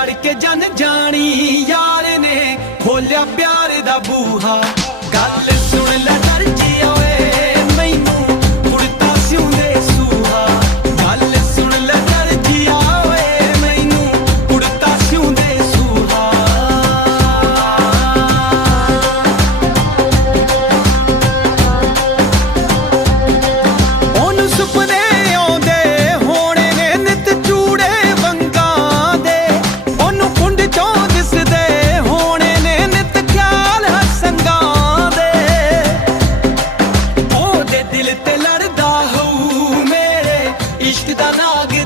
ਚੜ ਕੇ ਜਨ ਜਾਣੀ ਯਾਰ ਨੇ ਖੋਲਿਆ ਪਿਆਰ ਦਾ ਬੂਹਾ। Aşkı da nagı